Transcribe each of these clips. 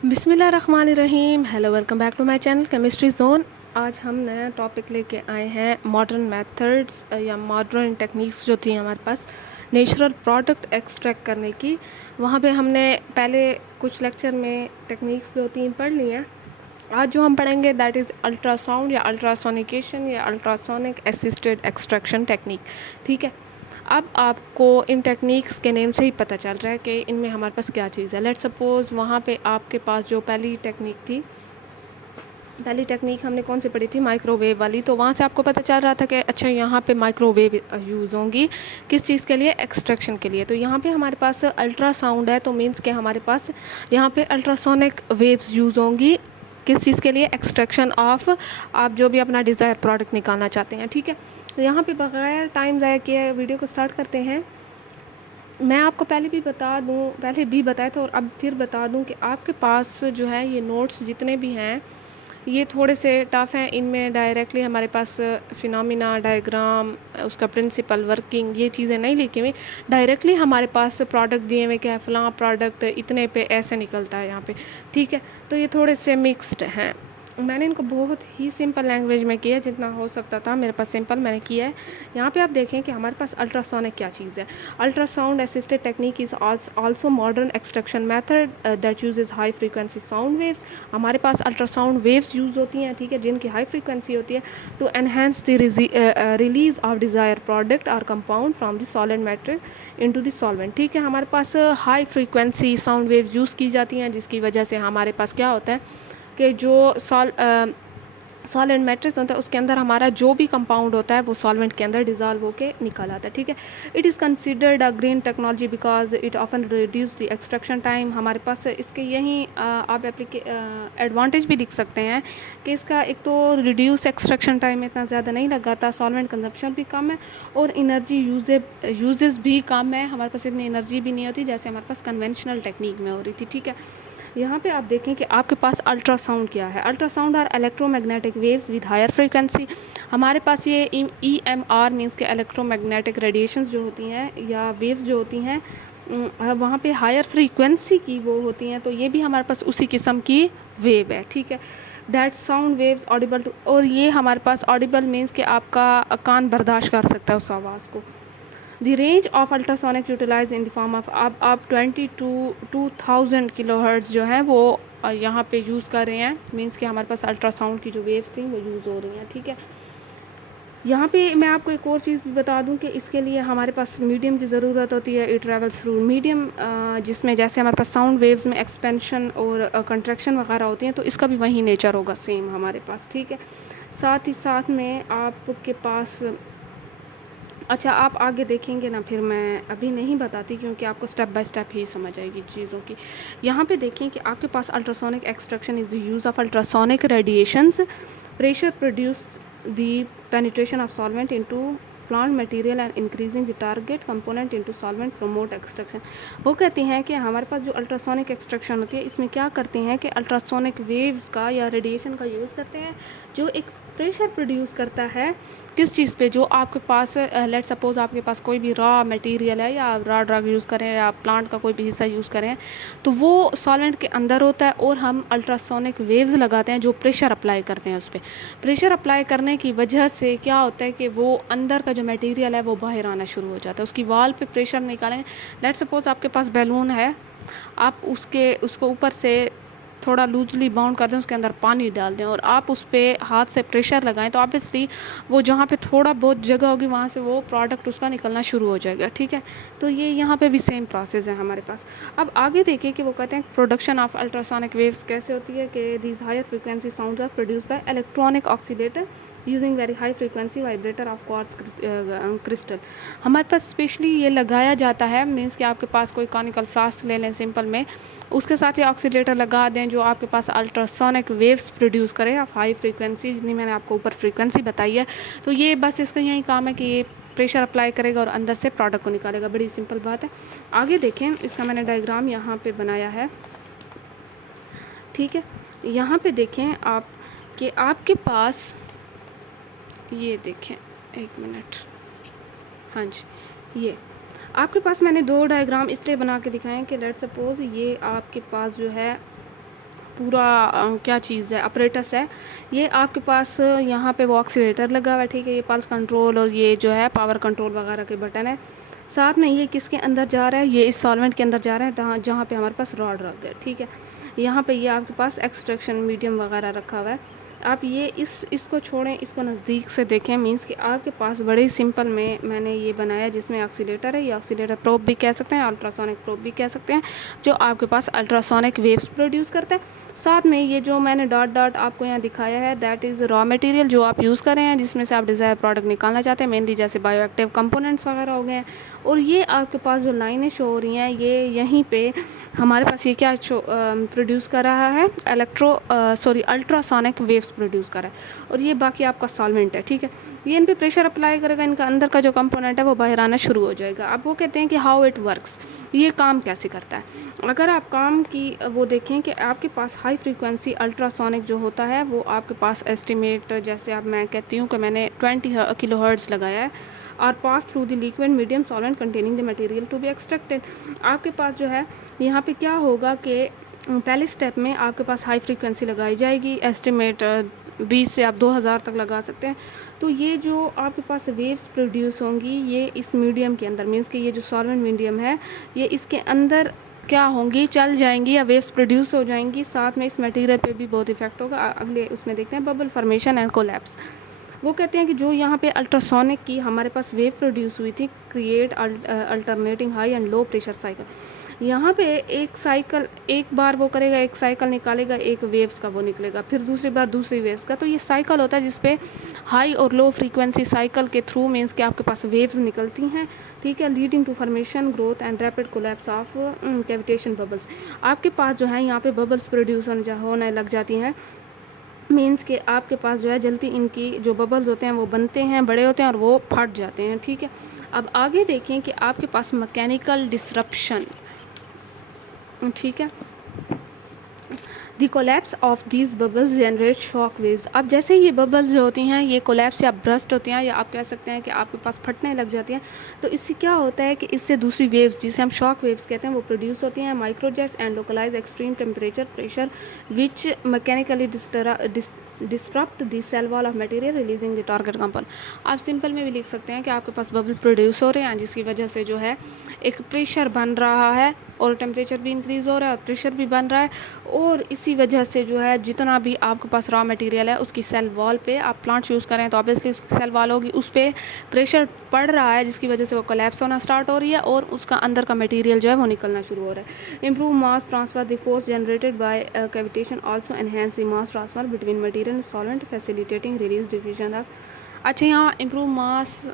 बिस्मिल्लाहिर्रहमानिर्रहीम। Hello, welcome back to my channel chemistry zone. आज हम नया टॉपिक लेके आए हैं मॉडर्न मेथड्स या मॉडर्न टेक्निक्स जो थी हमारे पास नेचुरल प्रोडक्ट एक्सट्रैक्ट करने की। वहाँ पे हमने पहले कुछ लेक्चर में टेक्निक्स 2-3 पढ़ ली हैं। आज जो हम पढ़ेंगे दैट इज़ अल्ट्रासाउंड या अल्ट्रासोनिकेशन या अल्ट्रासोनिक असिस्टेड एक्सट्रैक्शन टेक्निक। ठीक है, अब आपको इन टेक्निक्स के नेम से ही पता चल रहा है कि इनमें हमारे पास क्या चीज़ है। लेट्स सपोज़ वहाँ पे आपके पास जो पहली टेक्निक हमने कौन सी पढ़ी थी, माइक्रोवेव वाली। तो वहाँ से आपको पता चल रहा था कि अच्छा यहाँ पे माइक्रोवेव यूज़ होंगी किस चीज़ के लिए, एक्सट्रैक्शन के लिए। तो यहाँ पे हमारे पास अल्ट्रासाउंड है, तो मीन्स के हमारे पास यहाँ पे अल्ट्रासोनिक वेव्स यूज़ होंगी किस चीज़ के लिए, एक्सट्रैक्शन ऑफ आप जो भी अपना डिज़ायर प्रोडक्ट निकालना चाहते हैं। ठीक है, तो यहाँ पे बगैर टाइम ज़ाया किए वीडियो को स्टार्ट करते हैं। मैं आपको पहले भी बताया था और अब फिर बता दूं कि आपके पास जो है ये नोट्स जितने भी हैं ये थोड़े से टफ़ हैं। इनमें डायरेक्टली हमारे पास फिनोमिना, डायग्राम, उसका प्रिंसिपल, वर्किंग, ये चीज़ें नहीं लिखी हुई। डायरेक्टली हमारे पास प्रोडक्ट दिए हुए क्या है, फ़लाँ प्रोडक्ट इतने पे ऐसे निकलता है यहाँ पे। ठीक है, तो ये थोड़े से मिक्स्ड हैं। मैंने इनको बहुत ही सिंपल लैंग्वेज में किया जितना हो सकता था मेरे पास, सिंपल मैंने किया है। यहाँ पे आप देखें कि हमारे पास अल्ट्रासोनिक क्या चीज़ है। Ultrasound assisted technique is also modern extraction method that uses high frequency sound waves. हमारे पास अल्ट्रासाउंड वेव्स यूज़ होती हैं, ठीक है, जिनकी हाई फ्रीक्वेंसी होती है to enhance the release of desire product और compound from the solid matter into the solvent. ठीक है, हमारे पास high frequency sound waves use की जाती हैं जिसकी वजह से हमारे पास क्या होता है कि जो सॉलिड मैट्रिक्स होता है उसके अंदर हमारा जो भी कंपाउंड होता है वो सॉल्वेंट के अंदर डिज़ोल्व होके निकल आता है। ठीक है, it is considered a green technology because it often reduce the extraction time. हमारे पास इसके यही आप एडवांटेज भी दिख सकते हैं कि इसका एक तो रिड्यूस एक्सट्रैक्शन टाइम इतना ज़्यादा नहीं लगाता, सॉल्वेंट कंजप्शन भी कम है और एनर्जी यूजेस भी कम है। हमारे पास इतनी एनर्जी भी नहीं होती जैसे हमारे पास कन्वेंशनल टेक्निक में हो रही थी। ठीक है, यहाँ पे आप देखें कि आपके पास अल्ट्रासाउंड क्या है। Ultrasound are electromagnetic waves with higher frequency. हमारे पास ये EMR मीन्स के इलेक्ट्रोमैग्नेटिक रेडिएशंस जो होती हैं या वेव्स जो होती हैं वहाँ पे हायर फ्रीक्वेंसी की वो होती हैं, तो ये भी हमारे पास उसी किस्म की वेव है। ठीक है, that sound waves audible to, और ये हमारे पास ऑडिबल मीन्स कि आपका कान बर्दाश्त कर सकता है उस आवाज़ को। The range of ultrasonic utilized in the form of आप 20 to 2000 किलोहर्ट्ज़ जो है वो यहाँ पे यूज़ कर रहे हैं। मीन्स कि हमारे पास अल्ट्रासाउंड की जो वेव्स थी वो यूज़ हो रही हैं। ठीक है, यहाँ पे मैं आपको एक और चीज़ भी बता दूँ कि इसके लिए हमारे पास मीडियम की ज़रूरत होती है। इट ट्रेवल्स थ्रू मीडियम, जिसमें जैसे हमारे पास साउंड वेव्स में एक्सपेंशन और कंट्रैक्शन वगैरह होती हैं, तो इसका भी वही नेचर होगा सेम हमारे पास। ठीक है, साथ ही साथ में आपके पास अच्छा आप आगे देखेंगे ना, फिर मैं अभी नहीं बताती क्योंकि आपको स्टेप बाय स्टेप ही समझ आएगी चीज़ों की। यहाँ पे देखें कि आपके पास ultrasonic extraction is the use of ultrasonic radiations pressure produce the penetration of solvent into plant material and increasing the target component into solvent promote extraction. वो कहती हैं कि हमारे पास जो अल्ट्रासोनिक एक्सट्रैक्शन होती है इसमें क्या करते हैं कि अल्ट्रासोनिक वेव्स का या रेडिएशन का यूज़ करते हैं जो एक प्रेशर प्रोड्यूस करता है किस चीज़ पे, जो आपके पास लेट सपोज़ आपके पास कोई भी रॉ मटेरियल है या रॉ ड्रग यूज़ करें या प्लांट का कोई भी हिस्सा यूज़ करें तो वो सॉल्वेंट के अंदर होता है और हम अल्ट्रासोनिक वेव्स लगाते हैं जो प्रेशर अप्लाई करते हैं उस पर। प्रेशर अप्लाई करने की वजह से क्या होता है कि वो अंदर का जो मटेरियल है वो बाहर आना शुरू हो जाता है। उसकी वॉल पे प्रेशर निकालेंगे, लेट सपोज़ आपके पास बैलून है, आप उसको ऊपर से थोड़ा लूजली बाउंड कर दें, उसके अंदर पानी डाल दें और आप उस पर हाथ से प्रेशर लगाएं तो ऑब्वियसली वो जहाँ पे थोड़ा बहुत जगह होगी वहाँ से वो प्रोडक्ट उसका निकलना शुरू हो जाएगा। ठीक है, तो ये यहाँ पे भी सेम प्रोसेस है हमारे पास। अब आगे देखिए कि वो कहते हैं प्रोडक्शन ऑफ अल्ट्रासोनिक वेव्स कैसे होती है कि these higher frequency sounds are produced by electronic oscillator using very high frequency vibrator of quartz crystal. हमारे पास स्पेशली ये लगाया जाता है, मीन्स कि आपके पास कोई कॉनिकल फ्लास्क ले लें सिंपल में, उसके साथ ये ऑक्सीलेटर लगा दें जो आपके पास अल्ट्रासोनिक वेव्स प्रोड्यूस करे ऑफ हाई फ्रीक्वेंसी, जितनी मैंने आपको ऊपर फ्रीक्वेंसी बताई है। तो ये बस इसका यही काम है कि ये प्रेशर अप्लाई करेगा और अंदर से प्रोडक्ट को निकालेगा। बड़ी सिंपल बात है। आगे देखें, इसका मैंने डायग्राम यहाँ पे बनाया है। ठीक है, यहाँ पे देखें आप कि आपके पास ये देखें, एक मिनट, हाँ जी, ये आपके पास मैंने दो डायग्राम इसलिए बना के दिखाएं कि लेट सपोज़ ये आपके पास जो है पूरा क्या चीज़ है, अपरेटस है। ये आपके पास यहाँ पे वो ऑक्सीलेटर लगा हुआ है, ठीक है। ये पल्स कंट्रोल और ये जो है पावर कंट्रोल वगैरह के बटन है। साथ में ये किसके अंदर जा रहा है, ये इस सॉल्वेंट के अंदर जा रहा है जहाँ पे हमारे पास रॉड रख गया, ठीक है। यहाँ पे ये आपके पास एक्सट्रैक्शन मीडियम वगैरह रखा हुआ है। आप ये इसको छोड़ें, इसको नज़दीक से देखें। मींस कि आपके पास बड़े सिंपल में मैंने ये बनाया जिसमें ऑक्सीलेटर है। ये ऑक्सीलेटर प्रोब भी कह सकते हैं, अल्ट्रासोनिक प्रोब भी कह सकते हैं, जो आपके पास अल्ट्रासोनिक वेव्स प्रोड्यूस करता है। साथ में ये जो मैंने डॉट डॉट आपको यहाँ दिखाया है, दैट इज़ रॉ मटेरियल जो आप यूज़ कर रहे हैं, जिसमें से आप डिज़ायर प्रोडक्ट निकालना चाहते हैं, मेनली जैसे बायो एक्टिव कंपोनेंट्स वगैरह हो गए हैं। और ये आपके पास जो लाइनें शो हो रही हैं, ये यहीं पे हमारे पास ये क्या प्रोड्यूस कर रहा है, अल्ट्रासोनिक वेव्स प्रोड्यूस कर रहा है। और ये बाकी आपका सॉल्वेंट है, ठीक है। ये इन पे प्रेशर अप्लाई करेगा, इनका अंदर का जो कंपोनेंट है वो बाहर आना शुरू हो जाएगा। अब वो कहते हैं कि हाउ इट वर्क्स, ये काम कैसे करता है। अगर आप काम की वो देखें कि आपके पास हाई फ्रीक्वेंसी अल्ट्रासोनिक जो होता है वो आपके पास एस्टिमेट, जैसे अब मैं कहती हूँ कि मैंने 20 किलोहर्ट्ज़ लगाया है, और pass through the liquid medium solvent containing the material to be extracted. आपके पास जो है यहाँ पे क्या होगा कि पहले स्टेप में आपके पास हाई फ्रीक्वेंसी लगाई जाएगी, एस्टिमेट 20 से आप 2000 तक लगा सकते हैं। तो ये जो आपके पास वेव्स प्रोड्यूस होंगी, ये इस मीडियम के अंदर, मीन्स कि ये जो सॉल्वेंट मीडियम है, ये इसके अंदर क्या होंगी, चल जाएंगी या वेव्स प्रोड्यूस हो जाएंगी। साथ में इस मटेरियल पे भी बहुत इफेक्ट होगा। अगले उसमें देखते हैं बबल फॉर्मेशन एंड कोलैप्स। वो कहते हैं कि जो यहाँ पे अल्ट्रासोनिक की हमारे पास वेव प्रोड्यूस हुई थी, create alternating high and low pressure cycle. यहाँ पे एक साइकिल एक बार वो करेगा, एक साइकिल निकालेगा, एक वेव्स का वो निकलेगा, फिर दूसरी बार दूसरी वेव्स का। तो ये साइकिल होता है जिसपे हाई और लो फ्रीक्वेंसी साइकिल के थ्रू मीन्स कि आपके पास वेव्स निकलती हैं, ठीक है, leading to formation, growth and rapid collapse of cavitation bubbles. आपके पास जो है यहाँ पे बबल्स प्रोड्यूस होने लग जाती हैं, मीन्स कि आपके पास जो है जल्दी इनकी जो बबल्स होते हैं वो बनते हैं, बड़े होते हैं और वो फट जाते हैं, ठीक है। अब आगे देखें कि आपके पास मैकेनिकल डिसरप्शन, ठीक है। The collapse of these bubbles generate shock waves. अब जैसे ये बबल्स जो होती हैं, ये कोलैप्स या ब्रस्ट होती हैं, या आप कह सकते हैं कि आपके पास फटने लग जाती हैं, तो इससे क्या होता है कि इससे दूसरी वेव्स जिसे हम शॉक वेव्स कहते हैं वो प्रोड्यूस होती हैं। Microjets and localize extreme temperature pressure which mechanically disrupt the cell wall of material releasing the target compound. आप सिंपल में भी लिख सकते हैं कि आपके पास बबल प्रोड्यूस हो रहे हैं, जिसकी वजह से जो है एक प्रेशर बन रहा है, और टेम्परेचर भी इंक्रीज़ हो रहा है और प्रेशर भी बन रहा है। और इसी वजह से जो है जितना भी आपके पास रॉ मटेरियल है, उसकी सेल वॉल पे आप प्लांट्स यूज़ करें तो ऑब्वियसली उसकी सेल वॉल होगी, उस पर प्रेशर पड़ रहा है, जिसकी वजह से वो कोलैप्स होना स्टार्ट हो रही है और उसका अंदर का मटेरियल जो है वो निकलना शुरू हो रहा है। Improve mass transfer, the force generated by cavitation also enhance the mass transfer between material and solvent facilitating release diffusion of. अच्छा, यहाँ इम्प्रूव मास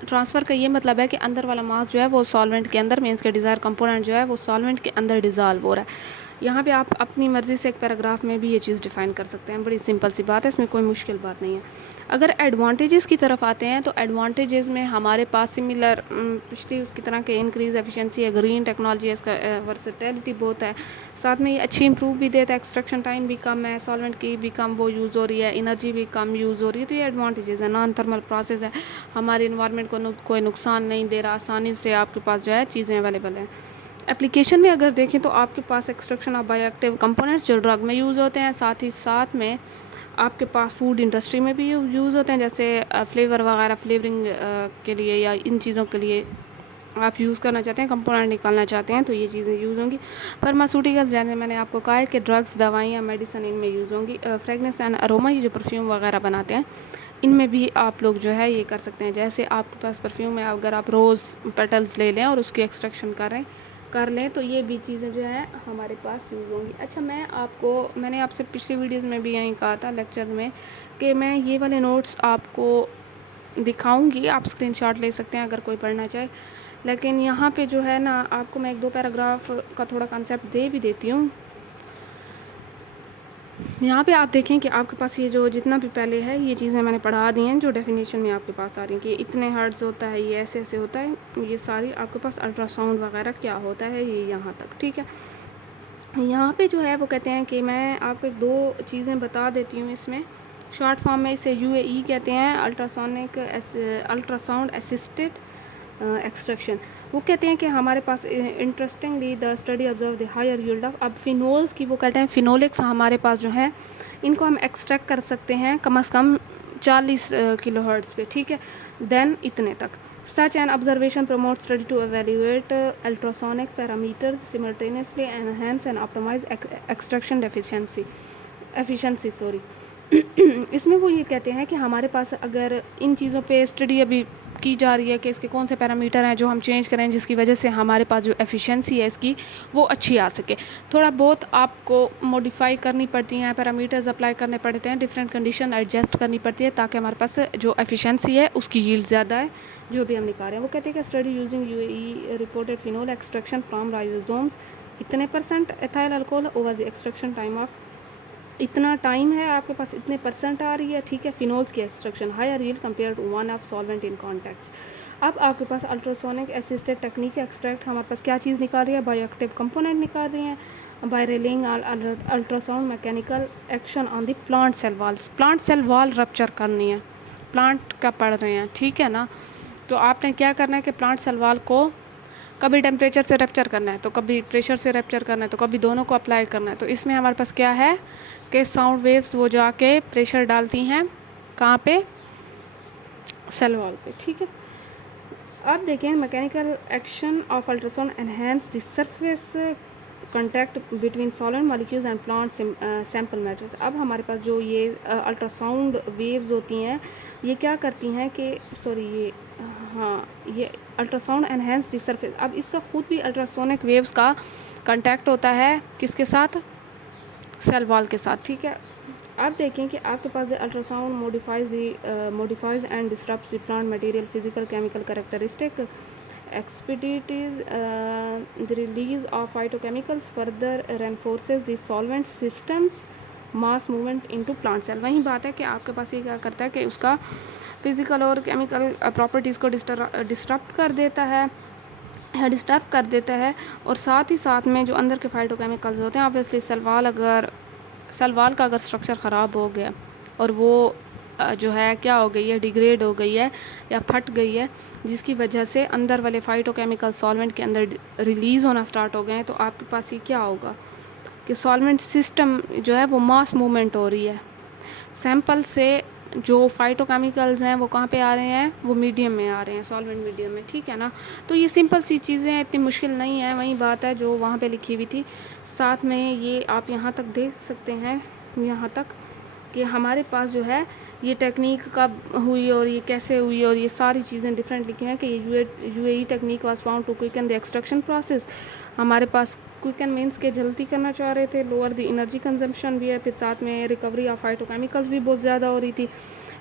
ट्रांसफ़र का ये मतलब है कि अंदर वाला मास जो है वो सॉल्वेंट के अंदर, मीन्स के डिज़ायर कंपोनेंट जो है वो सॉल्वेंट के अंदर डिज़ॉल्व हो रहा है। यहाँ पे आप अपनी मर्ज़ी से एक पैराग्राफ में भी ये चीज़ डिफ़ाइन कर सकते हैं, बड़ी सिंपल सी बात है, इसमें कोई मुश्किल बात नहीं है। अगर एडवांटेजेस की तरफ आते हैं तो एडवांटेजेस में हमारे पास सिमिलर पिछली उसकी तरह के इंक्रीज एफिशिएंसी है, ग्रीन टेक्नोलॉजी है, इसका वर्सेटिलिटी बहुत है, साथ में ये अच्छी इंप्रूव भी देता है, एक्सट्रैक्शन टाइम भी कम है, सॉल्वेंट की भी कम वो यूज़ हो रही है, एनर्जी भी कम यूज़ हो रही है। तो ये एडवांटेजेस है। नॉन थर्मल प्रोसेस है, हमारे इन्वायरमेंट को कोई नुकसान नहीं दे रहा, आसानी से आपके पास जो है चीज़ें अवेलेबल हैं। एप्लीकेशन में अगर देखें तो आपके पास एक्सट्रैक्शन ऑफ बायोएक्टिव कंपोनेंट्स जो ड्रग में यूज़ होते हैं, साथ ही साथ में आपके पास फूड इंडस्ट्री में भी यूज़ होते हैं, जैसे फ्लेवर वगैरह फ्लेवरिंग के लिए या इन चीज़ों के लिए आप यूज़ करना चाहते हैं, कंपोनेंट निकालना चाहते हैं, तो ये चीज़ें यूज़ होंगी। फार्मास्यूटिकल्स जैसे मैंने आपको कहा है कि ड्रग्स, दवाइयाँ, मेडिसिन इनमें यूज़ होंगी। फ्रेगनेंस एंड अरोमा, ये जो परफ्यूम वगैरह बनाते हैं, इनमें भी आप लोग जो है ये कर सकते हैं। जैसे आपके पास परफ्यूम है, अगर आप रोज़ पेटल्स ले लें और उसकी एक्सट्रैक्शन कर लें तो ये भी चीज़ें जो है हमारे पास यूज़ होंगी। अच्छा, मैंने आपसे पिछली वीडियोज़ में भी यही कहा था लेक्चर में कि मैं ये वाले नोट्स आपको दिखाऊंगी, आप स्क्रीनशॉट ले सकते हैं अगर कोई पढ़ना चाहे। लेकिन यहाँ पे जो है ना, आपको मैं 1-2 पैराग्राफ का थोड़ा कंसेप्ट दे भी देती हूँ। यहाँ पे आप देखें कि आपके पास ये जो जितना भी पहले है ये चीज़ें मैंने पढ़ा दी हैं, जो डेफिनेशन में आपके पास आ रही हैं कि इतने हर्ट्ज़ होता है, ये ऐसे ऐसे होता है, ये सारी आपके पास अल्ट्रासाउंड वगैरह क्या होता है, ये यहाँ तक, ठीक है। यहाँ पे जो है वो कहते हैं कि मैं आपको 2 चीज़ें बता देती हूँ इसमें शॉर्ट फॉर्म में। इसे UAE कहते हैं, अल्ट्रासाउंड असिस्टेड एक्सट्रैक्शन। वो कहते हैं कि हमारे पास interestingly the study observe the higher yield of, अब फिनोल्स की वो कहते हैं फिनोलिक्स हमारे पास जो है इनको हम एक्सट्रैक्ट कर सकते हैं कम से कम 40 किलो हर्ट्ज़ पे, ठीक है, देन इतने तक। Such an observation promote study to evaluate ultrasonic parameters simultaneously enhance and optimise extraction efficiency sorry. इसमें वो ये कहते हैं कि हमारे पास अगर इन चीज़ों पे स्टडी अभी की जा रही है कि इसके कौन से पैरामीटर हैं जो हम चेंज करें जिसकी वजह से हमारे पास जो एफिशिएंसी है इसकी वो अच्छी आ सके। थोड़ा बहुत आपको मॉडिफाई करनी पड़ती हैं, पैरामीटर्स अप्लाई करने पड़ते हैं, डिफरेंट कंडीशन एडजस्ट करनी पड़ती है ताकि हमारे पास जो एफिशिएंसी है उसकी यील्ड ज़्यादा है जो भी हम निकाल रहे हैं। वो कहते हैं कि study using UAE reported phenol extraction from राइजोसोम्स इतने % ethyl alcohol over the extraction time of, इतना टाइम है आपके पास, इतने % आ रही है, ठीक है, फिनोल्स की extraction higher yield compare to one of solvent in context. अब आपके पास अल्ट्रासोनिक असिस्टेड टेक्निक एक्सट्रैक्ट हमारे पास क्या चीज़ निकाल रही है, बायोएक्टिव कंपोनेंट निकाल रही हैं by relying ultrasound mechanical action on the plant cell walls. Plant cell wall rupture करनी है, प्लांट का पढ़ रहे हैं, ठीक है ना, तो आपने क्या करना है कि प्लांट सेल वॉल को कभी टेम्परेचर से रैप्चर करना है तो कभी प्रेशर से रैप्चर करना है तो कभी दोनों को अप्लाई करना है। तो इसमें हमारे पास क्या है कि साउंड वेव्स वो जाके प्रेशर डालती हैं कहाँ पे, सेल वॉल पे, ठीक है। अब देखें mechanical action of ultrasound enhance the surface contact between solid molecules and plant sample matters. अब हमारे पास जो ये अल्ट्रासाउंड वेव्स होती हैं ये क्या करती हैं कि ये अल्ट्रासाउंड एनहांस द सरफेस। अब इसका खुद भी अल्ट्रासोनिक वेव्स का कांटेक्ट होता है किसके साथ, सेल वॉल के साथ, ठीक है। अब देखें कि आपके पास ultrasound modifies and disturbs the plant material physical chemical characteristic expedites the release of phytochemicals further reinforces the solvent systems mass movement into plant cell। वही बात है कि आपके पास ये क्या करता है कि उसका फिज़िकल और केमिकल प्रॉपर्टीज़ को डिस्टर्ब कर देता है और साथ ही साथ में जो अंदर के फाइटोकेमिकल्स होते हैं ऑब्वियसली सेल वॉल का अगर स्ट्रक्चर ख़राब हो गया और वो जो है क्या हो गई है, डिग्रेड हो गई है या फट गई है, जिसकी वजह से अंदर वाले फाइटोकेमिकल सॉल्वेंट के अंदर रिलीज़ होना स्टार्ट हो गए हैं, तो आपके पास ये क्या होगा कि सॉल्वेंट सिस्टम जो है वो मास मूवमेंट हो रही है। सैंपल से जो फाइटोकेमिकल्स हैं वो कहाँ पे आ रहे हैं, वो मीडियम में आ रहे हैं, सॉल्वेंट मीडियम में, ठीक है ना। तो ये सिंपल सी चीज़ें हैं, इतनी मुश्किल नहीं है, वही बात है जो वहाँ पे लिखी हुई थी। साथ में ये आप यहाँ तक देख सकते हैं, यहाँ तक कि हमारे पास जो है ये टेक्निक कब हुई और ये कैसे हुई और ये सारी चीज़ें डिफरेंट लिखी हैं कि UAE technique was found to quicken the extraction process. हमारे पास क्विकन मीन्स के जल्दी करना चाह रहे थे, लोअर द एनर्जी कंजम्पशन भी है, फिर साथ में रिकवरी ऑफ फाइटोकेमिकल्स भी बहुत ज़्यादा हो रही थी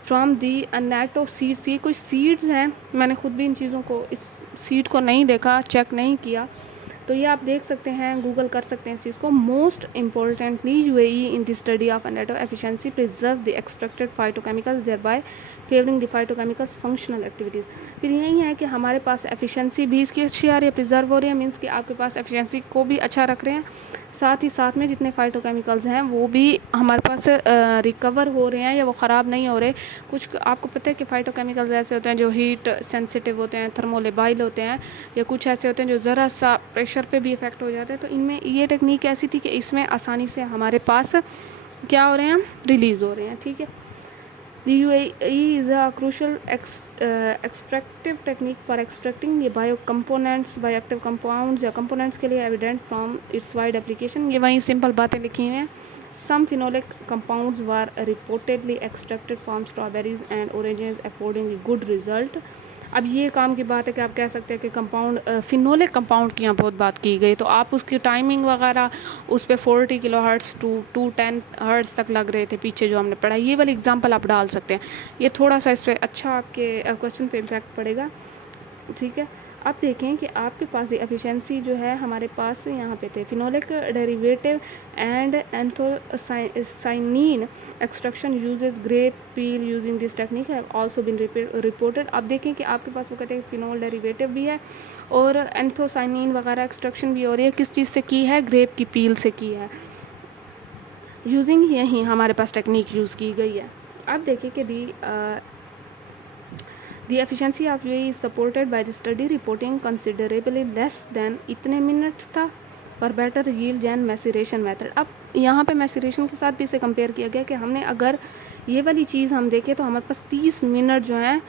फ्रॉम दी अनेटो सीड्स। ये कुछ सीड्स हैं, मैंने खुद भी इन चीज़ों को, इस सीड को नहीं देखा, चेक नहीं किया, तो ये आप देख सकते हैं, गूगल कर सकते हैं इस चीज़ को। Most importantly UAE in the study of annatto efficiency preserve the extracted phytochemicals thereby favoring the phytochemicals functional activities. फिर यही है कि हमारे पास एफिशिएंसी भी इसकी अच्छी आ रही है, प्रिजर्व हो रही है, मीन्स कि आपके पास एफिशिएंसी को भी अच्छा रख रहे हैं, साथ ही साथ में जितने फाइटोकेमिकल्स हैं वो भी हमारे पास रिकवर हो रहे हैं या वो ख़राब नहीं हो रहे। कुछ आपको पता है कि फाइटोकेमिकल्स ऐसे होते हैं जो हीट सेंसिटिव होते हैं, थर्मोलेबाइल होते हैं, या कुछ ऐसे होते हैं जो ज़रा सा प्रेशर पे भी इफ़ेक्ट हो जाते हैं। तो इनमें ये टेक्निक ऐसी थी कि इसमें आसानी से हमारे पास क्या हो रहे हैं, रिलीज़ हो रहे हैं, ठीक है। The UAE is a crucial extractive technique for extracting ये bioactive compounds या components के लिए evident from its wide application। ये वही सिंपल बातें लिखी हैं। Some phenolic compounds were reportedly extracted from strawberries and oranges affording a good result। अब ये काम की बात है कि आप कह सकते हैं कि कंपाउंड फिनोलिक कंपाउंड की यहाँ बहुत बात की गई, तो आप उसकी टाइमिंग वगैरह उस पर 40 किलो हर्ट्ज़ टू 210 हर्ट्ज़ तक लग रहे थे पीछे जो हमने पढ़ा। ये वाली एग्जांपल आप डाल सकते हैं, ये थोड़ा सा इस पर अच्छा आपके क्वेश्चन पे इम्पैक्ट पड़ेगा, ठीक है। अब देखें कि आपके पास एफिशिएंसी जो है हमारे पास यहाँ पे थे phenolic derivative and anthocyanin extraction uses grape peel using this technique have also been reported. अब देखें कि आपके पास वो कहते हैं फिनोल डेरिवेटिव भी है और एंथोसाइनिन वगैरह एक्सट्रैक्शन भी हो रही है, किस चीज़ से की है, ग्रेप की पील से की है, यूजिंग यही हमारे पास टेक्निक यूज़ की गई है। अब देखें कि the efficiency of UAE is supported by the study reporting considerably less than इतने मिनट्स था और better yield and maceration method. अब यहाँ पे मैसरेशन के साथ भी इसे कंपेयर किया गया कि हमने अगर ये वाली चीज़ हम देखें तो हमारे पास 30 मिनट जो हैं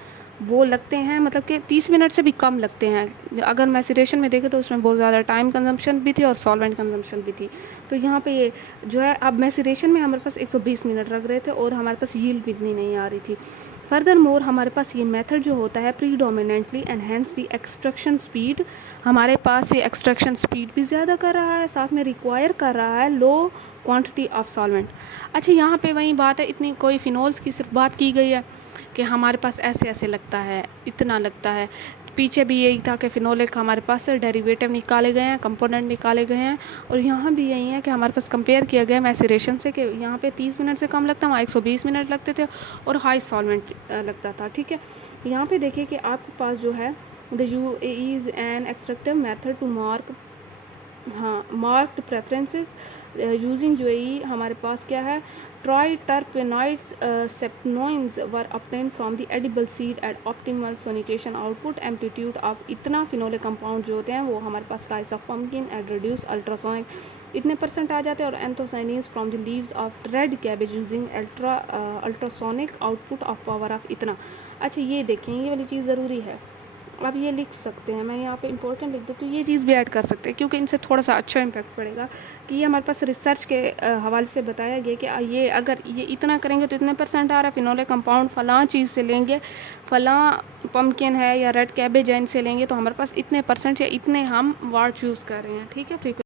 वो लगते हैं, मतलब कि 30 मिनट से भी कम लगते हैं। अगर मैसरेशन में देखें तो उसमें बहुत ज़्यादा टाइम कंजम्पशन भी थी और सॉल्वेंट कंजम्पशन भी थी। तो यहाँ पे ये जो है, अब मैसरेशन में हमारे पास 120 मिनट लग रहे थे और हमारे पास यील्ड भी इतनी नहीं आ रही थी। फर्दर मोर हमारे पास ये मेथड जो होता है predominantly enhance the extraction speed, हमारे पास ये एक्सट्रैक्शन स्पीड भी ज़्यादा कर रहा है, साथ में रिक्वायर कर रहा है लो क्वांटिटी ऑफ सॉल्वेंट। अच्छा, यहाँ पे वही बात है, इतनी कोई फिनोल्स की सिर्फ बात की गई है कि हमारे पास ऐसे ऐसे लगता है, इतना लगता है। पीछे भी यही था कि फिनोलिक हमारे पास डेरिवेटिव निकाले गए हैं, कंपोनेंट निकाले गए हैं, और यहाँ भी यही है कि हमारे पास कंपेयर किया गया मैसरेशन से कि यहाँ पे 30 मिनट से कम लगता है, वहाँ 120 मिनट लगते थे और हाई सॉल्वेंट लगता था। ठीक है, यहाँ पे देखिए कि आपके पास जो है the UAE is an extractive method to mark, हाँ, मार्क्ड प्रेफरेंसेस यूजिंग यूएई। हमारे पास क्या है, triterpenoids saponins were obtained from the edible seed at optimal sonication output amplitude of इतना फिनोलिक कंपाउंड जो होते हैं वो हमारे पास rice of pumpkin at reduce ultrasonic इतने परसेंट आ जाते हैं, और anthocyanins from the leaves of red cabbage using ultrasonic output of power of इतना। अच्छा, ये देखें, ये वाली चीज़ ज़रूरी है, आप ये लिख सकते हैं, मैं यहाँ पे इंपॉर्टेंट लिख दूँ तो ये चीज़ भी ऐड कर सकते हैं क्योंकि इनसे थोड़ा सा अच्छा इम्पैक्ट पड़ेगा कि ये हमारे पास रिसर्च के हवाले से बताया गया कि ये अगर ये इतना करेंगे तो इतने परसेंट आ रहा है, फिनोलिक कंपाउंड फ़लाँ चीज़ से लेंगे, फ़लाँ पम्पकिन है या रेड कैबेज है, इनसे लेंगे तो हमारे पास इतने परसेंट या इतने हम वाट चूज़ कर रहे हैं। ठीक है,